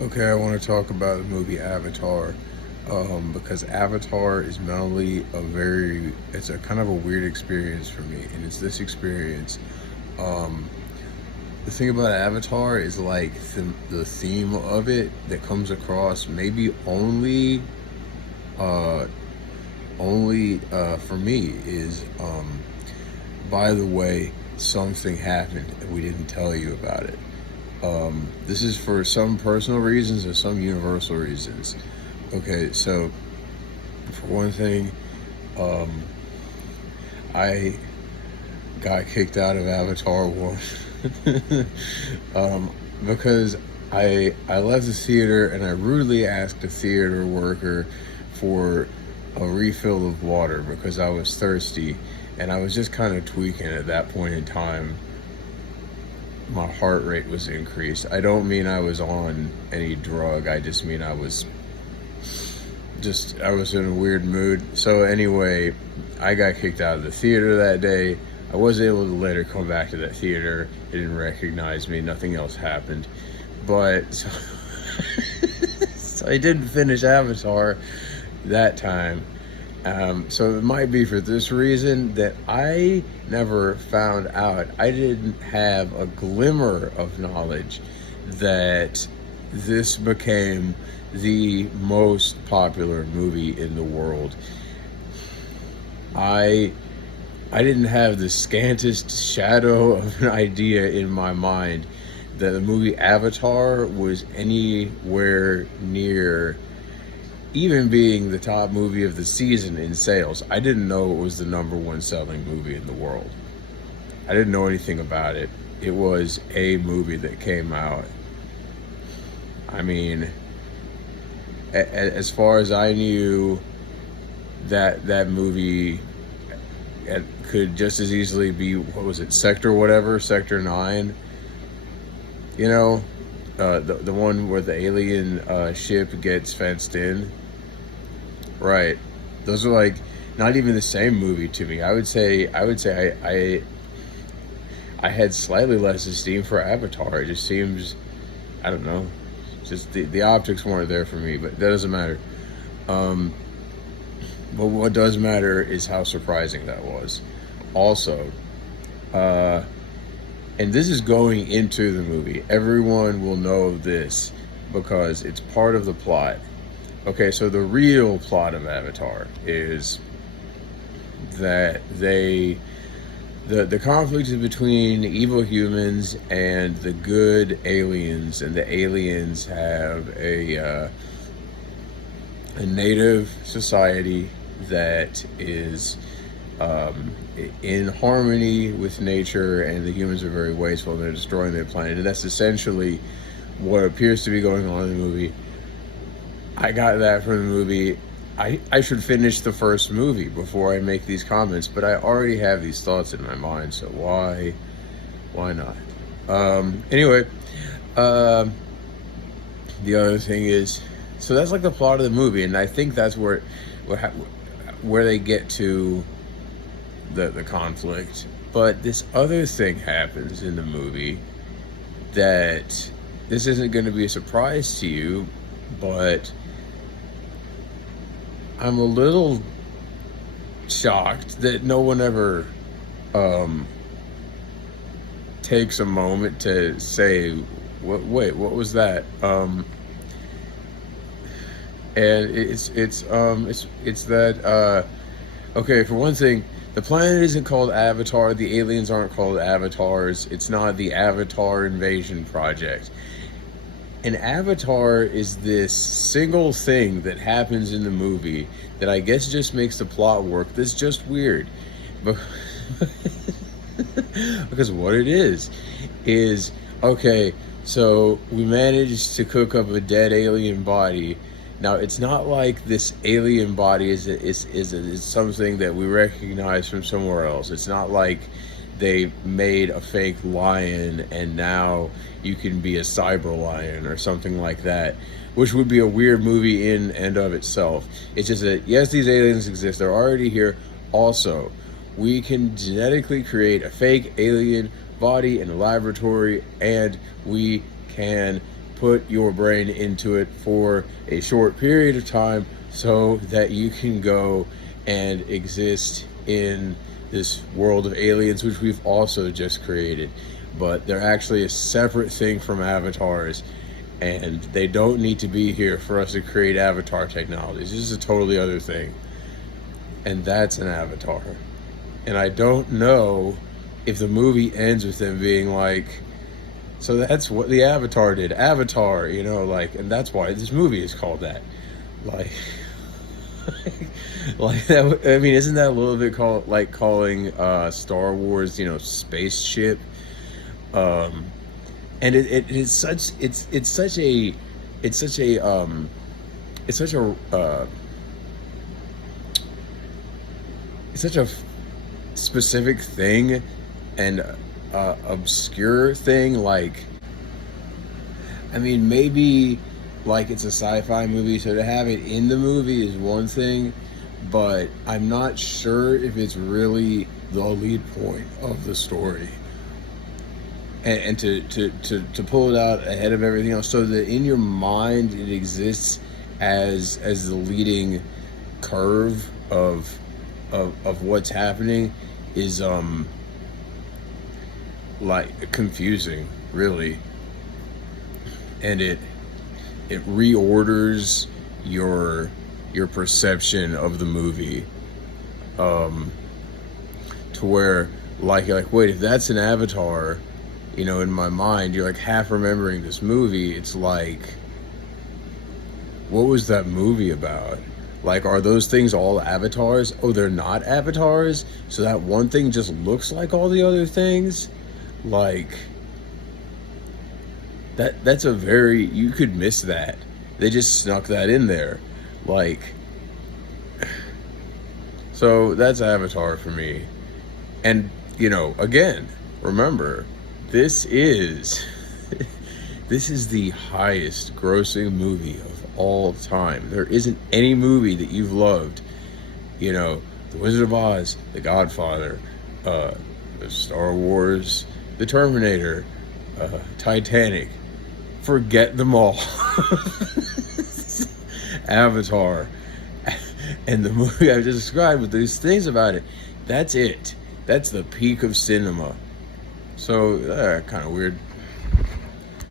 Okay, I want to talk about the movie Avatar, because Avatar is not only it's a kind of a weird experience for me, and it's this experience. Um, the thing about Avatar is like the theme of it that comes across maybe uh, only for me is, by the way, something happened and we didn't tell you about it. This is for some personal reasons or some universal reasons. Okay, so for one thing, um, I got kicked out of Avatar 1 um, because I left the theater and I rudely asked a theater worker for a refill of water because I was thirsty and I was just kind of tweaking at that point in time. My heart rate was increased. I don't mean I was on any drug. I just mean I was in a weird mood. So anyway, I got kicked out of the theater that day. I was able to later come back to that theater. It didn't recognize me. Nothing else happened. But so, so I didn't finish Avatar that time. So it might be for this reason that I never found out. I didn't have a glimmer of knowledge that this became the most popular movie in the world. I I didn't have the scantest shadow of an idea in my mind that the movie Avatar was anywhere near even being the top movie of the season in sales. I didn't know it was the number one selling movie in the world. I didn't know anything about it. It was a movie that came out. I mean, as far as I knew, that movie it could just as easily be, what was it, Sector whatever, Sector 9. You know, the one where the alien ship gets fenced in. Right. Those are like not even the same movie to me. I had slightly less esteem for Avatar. It just seems, I don't know, just the optics weren't there for me, but that doesn't matter. Um, but what does matter is how surprising that was. Also, uh, and this is going into the movie. Everyone will know this because it's part of the plot. Okay, so the real plot of Avatar is that the conflict is between evil humans and the good aliens, and the aliens have a native society that is in harmony with nature, and the humans are very wasteful and they're destroying their planet. And that's essentially what appears to be going on in the movie. I got that from the movie. I should finish the first movie before I make these comments, but I already have these thoughts in my mind, so why not? Anyway, um, the other thing is, so that's like the plot of the movie, and I think that's where, where they get to the conflict. But this other thing happens in the movie that this isn't going to be a surprise to you, but I'm a little shocked that no one ever um, takes a moment to say, Wait, what was that?" And it's that okay. For one thing, the planet isn't called Avatar. The aliens aren't called avatars. It's not the Avatar Invasion Project. An avatar is this single thing that happens in the movie that I guess just makes the plot work. That's just weird. But because what it is okay, so we managed to cook up a dead alien body. Now it's not like this alien body is something that we recognize from somewhere else. It's not like they made a fake lion and now you can be a cyber lion or something like that, which would be a weird movie in and of itself. It's just that yes, these aliens exist, they're already here. Also, we can genetically create a fake alien body in a laboratory, and we can put your brain into it for a short period of time so that you can go and exist in this world of aliens, which we've also just created. But they're actually a separate thing from avatars, and they don't need to be here for us to create avatar technologies. This is a totally other thing, and that's an avatar. And I don't know if the movie ends with them being like, so that's what the Avatar did. Avatar, you know, like, and that's why this movie is called that. Like, like that. I mean, isn't that a little bit like calling Star Wars, you know, spaceship? And it is such it's such a it's such a it's such a it's such a specific thing and obscure thing. Like, I mean, maybe like it's a sci-fi movie, so to have it in the movie is one thing, but I'm not sure if it's really the lead point of the story. And to pull it out ahead of everything else, so that in your mind it exists as the leading curve of what's happening is like confusing, really. And it reorders your perception of the movie, to where like you're like, wait, if that's an avatar, you know, in my mind, you're like half remembering this movie. It's like, what was that movie about? Like, are those things all avatars? Oh, they're not avatars? So that one thing just looks like all the other things? Like, that's a very, you could miss that. They just snuck that in there. Like, so that's Avatar for me. And, you know, again, remember, this is the highest grossing movie of all time. There isn't any movie that you've loved, you know, The Wizard of Oz, The Godfather, Star Wars, The Terminator, Titanic. Forget them all. Avatar and the movie I just described with these things about it, that's it. That's the peak of cinema. So, kind of weird.